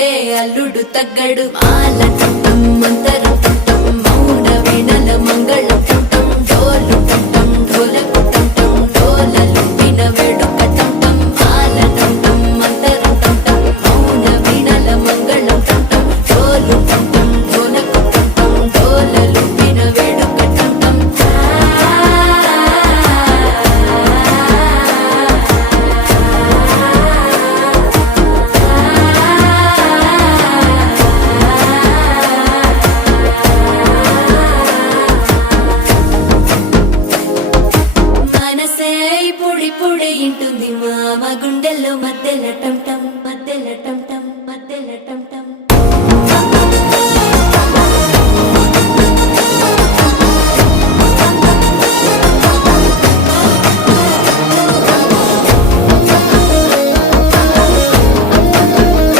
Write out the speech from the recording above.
లేకుంటే అల్లుడు తగ్గడు మాల టుంటం మంతరం టుంటం మౌన వీణల మంగళం టుంటం డోలు టుంటం ఢోలకు టుంటం డోలలు విన వేడుక టుంటం మాల టుంటం మంతరం టుంటం మౌన వీణల మంగళం టుంటం డోలు టుంటం ఢోలకు టుంటం డోలలు విన వేడుక టుంటం మనసే పొడి పొడి ఇంటుంది మామ గుండెల్లో మధ్యల టం టం మధ్యల టం టం మధ్యల టం